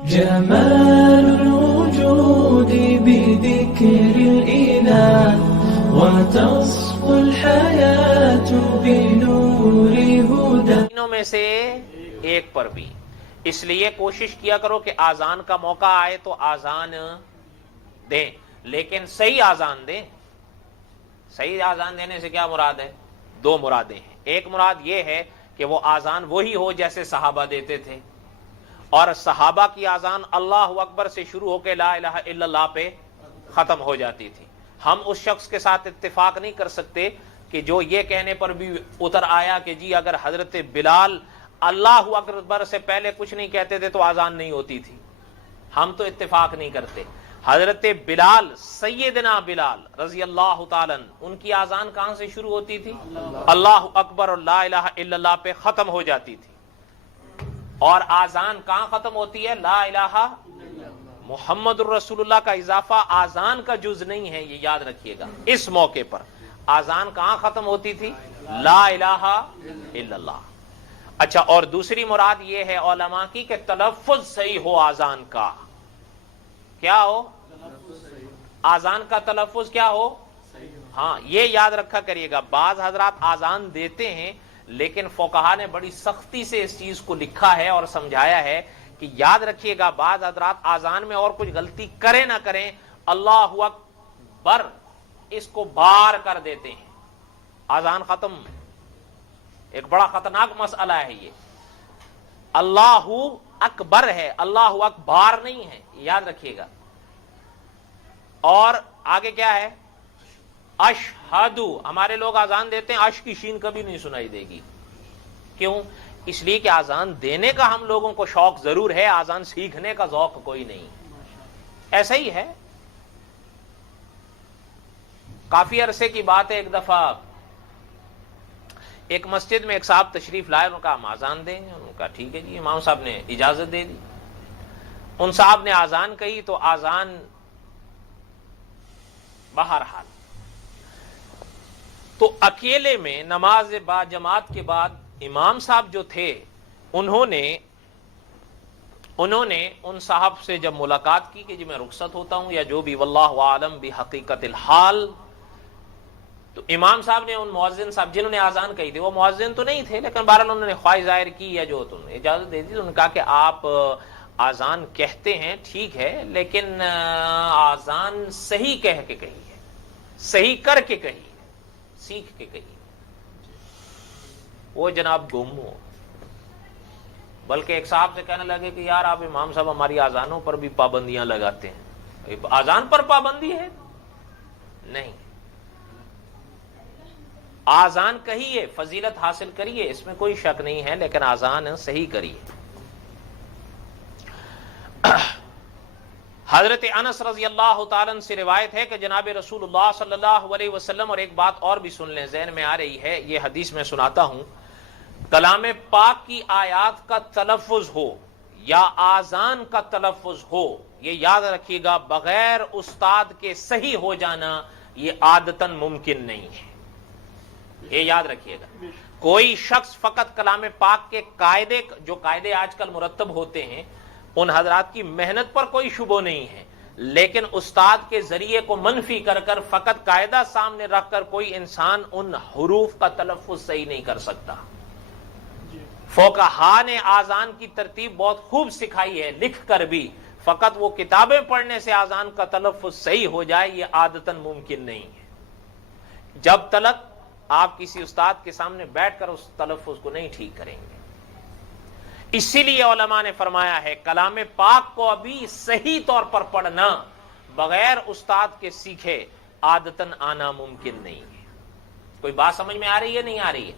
جمال الوجود بذكر الإله وتصفو الحياة بنور هدى. تینوں میں سے ایک پر بھی. اس لیے کوشش کیا کرو کہ آزان کا موقع آئے تو آزان دیں، لیکن صحیح آزان دیں. صحیح آزان دینے سے کیا مراد ہے؟ دو مرادیں ہیں. ایک مراد یہ ہے کہ وہ آزان وہی ہو جیسے صحابہ دیتے تھے، اور صحابہ کی آزان اللہ اکبر سے شروع ہو کے لا الہ الا اللہ پہ ختم ہو جاتی تھی. ہم اس شخص کے ساتھ اتفاق نہیں کر سکتے کہ جو یہ کہنے پر بھی اتر آیا کہ جی اگر حضرت بلال اللہ اکبر سے پہلے کچھ نہیں کہتے تھے تو آزان نہیں ہوتی تھی. ہم تو اتفاق نہیں کرتے. حضرت بلال، سیدنا بلال رضی اللہ تعالیٰ ان کی آزان کہاں سے شروع ہوتی تھی؟ اللہ اکبر اور لا الہ الا اللہ پہ ختم ہو جاتی تھی. اور آزان کہاں ختم ہوتی ہے؟ لا الہ محمد الرسول اللہ کا اضافہ آزان کا جز نہیں ہے، یہ یاد رکھیے گا. اس موقع پر آزان کہاں ختم ہوتی تھی؟ لا الہ الا اللہ. اچھا، اور دوسری مراد یہ ہے علماء کی کہ تلفظ صحیح ہو آزان کا. کیا ہو؟ آزان کا تلفظ کیا ہو؟ ہاں، یہ یاد رکھا کریے گا. بعض حضرات آزان دیتے ہیں لیکن فقہا نے بڑی سختی سے اس چیز کو لکھا ہے اور سمجھایا ہے کہ یاد رکھیے گا بعض حضرات آزان میں اور کچھ غلطی کریں نہ کریں اللہ اکبر اس کو بار کر دیتے ہیں، آزان ختم. ایک بڑا خطرناک مسئلہ ہے یہ. اللہ اکبر ہے، اللہ اکبار نہیں ہے، یاد رکھیے گا. اور آگے کیا ہے؟ اشہدو. ہمارے لوگ آزان دیتے ہیں، اش کی شین کبھی نہیں سنائی دے گی. کیوں؟ اس لیے کہ آزان دینے کا ہم لوگوں کو شوق ضرور ہے، آزان سیکھنے کا ذوق کوئی نہیں. ایسا ہی ہے. کافی عرصے کی بات ہے، ایک دفعہ ایک مسجد میں ایک صاحب تشریف لائے. ان کا ہم آزان دیں گے. ان کا ٹھیک ہے جی. امام صاحب نے اجازت دے دی. ان صاحب نے آزان کہی تو آزان بہرحال تو اکیلے میں نماز با جماعت کے بعد امام صاحب جو تھے انہوں نے ان صاحب سے جب ملاقات کی کہ جی میں رخصت ہوتا ہوں یا جو بھی واللہ عالم بحقیقت الحال، تو امام صاحب نے ان مؤذن صاحب جنہوں نے آزان کہی تھی، وہ مؤذن تو نہیں تھے لیکن بہرحال انہوں نے خواہش ظاہر کی یا جو تو اجازت دے دی. انہوں نے کہا کہ آپ آزان کہتے ہیں ٹھیک ہے، لیکن آزان صحیح کہہ کے کہی ہے، صحیح کر کے کہی ہے، سیکھ کے کہی. وہ جناب گم ہو، بلکہ ایک صاحب سے کہنے لگے کہ یار آپ امام صاحب ہماری آزانوں پر بھی پابندیاں لگاتے ہیں. آزان پر پابندی ہے؟ نہیں. آزان کہیے، فضیلت حاصل کریے، اس میں کوئی شک نہیں ہے، لیکن آزان صحیح کریے. حضرت انس رضی اللہ تعالیٰ سے روایت ہے کہ جناب رسول اللہ صلی اللہ علیہ وسلم، اور ایک بات اور بھی سن لیں، ذہن میں آ رہی ہے، یہ حدیث میں سناتا ہوں. کلام پاک کی آیات کا تلفظ ہو یا آزان کا تلفظ ہو، یہ یاد رکھیے گا بغیر استاد کے صحیح ہو جانا یہ عادتاً ممکن نہیں ہے. یہ یاد رکھیے گا. کوئی شخص فقط کلام پاک کے قاعدے، جو قاعدے آج کل مرتب ہوتے ہیں، ان حضرات کی محنت پر کوئی شبہ نہیں ہے، لیکن استاد کے ذریعے کو منفی کر کر فقط قاعدہ سامنے رکھ کر کوئی انسان ان حروف کا تلفظ صحیح نہیں کر سکتا. فقہا نے آزان کی ترتیب بہت خوب سکھائی ہے لکھ کر بھی، فقط وہ کتابیں پڑھنے سے آزان کا تلفظ صحیح ہو جائے یہ عادتاً ممکن نہیں ہے، جب تلک آپ کسی استاد کے سامنے بیٹھ کر اس تلفظ کو نہیں ٹھیک کریں گے. اسی لیے علماء نے فرمایا ہے کلام پاک کو ابھی صحیح طور پر پڑھنا بغیر استاد کے سیکھے عادتاً آنا ممکن نہیں ہے. کوئی بات سمجھ میں آ رہی ہے نہیں آ رہی ہے؟